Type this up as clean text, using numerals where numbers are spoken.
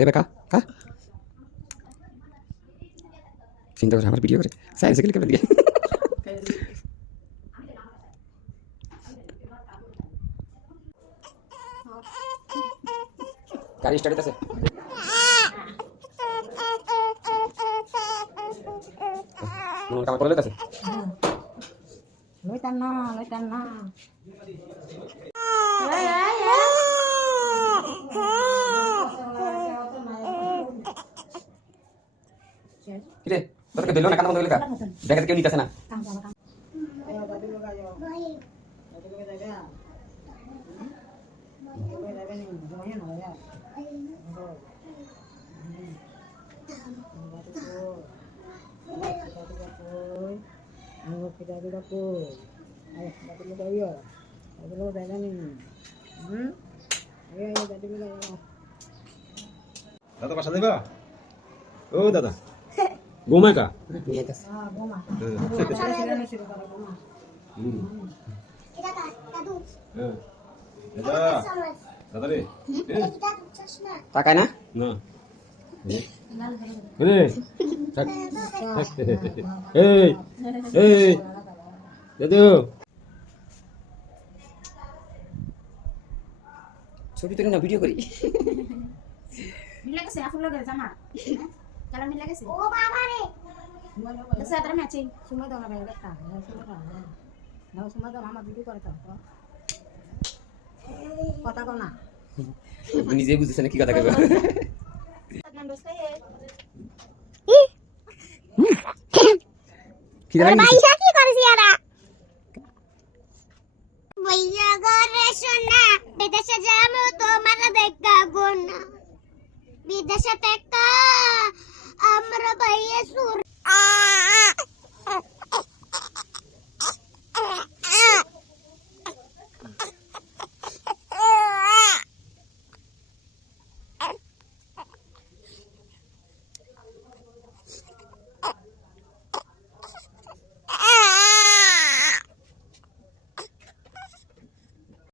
দেবে কা কা চিন্তা করে আমার ভিডিও করে সাইন্স ক্লিক করে দিয়ে গাড়ি স্টার্ট হইতাছে কাম করে লইতাছে লইতাম না কিরে তোকে দিলো না কান বন্ধ হইলো কা দেখে কেউ নিতাছে না দাদা বাসা যাইবা ও দাদা গোমা কা দাদা রে তাকায় না না রে এই এই দাদু ছবি তুলি না ভিডিও করি মিলে গেছে আফুল লাগে জামা কালা মিলে গেছে ও বাবা রে দেখছ আদরা ম্যাচিং সময় দাও না ভাই দেখা সময় দাও না সময় দাও আমার ভিডিও করে তো কথা কও না নিজে বুঝতেছ না কি কথা কইবা কি জানি ভাইয়া কি করছিস এরা ভাইয়া ঘরে সোনা বিদেশে যাবো তোমার দেখা গোনা বিদেশে থেকে আমরা ভাইয়া সুর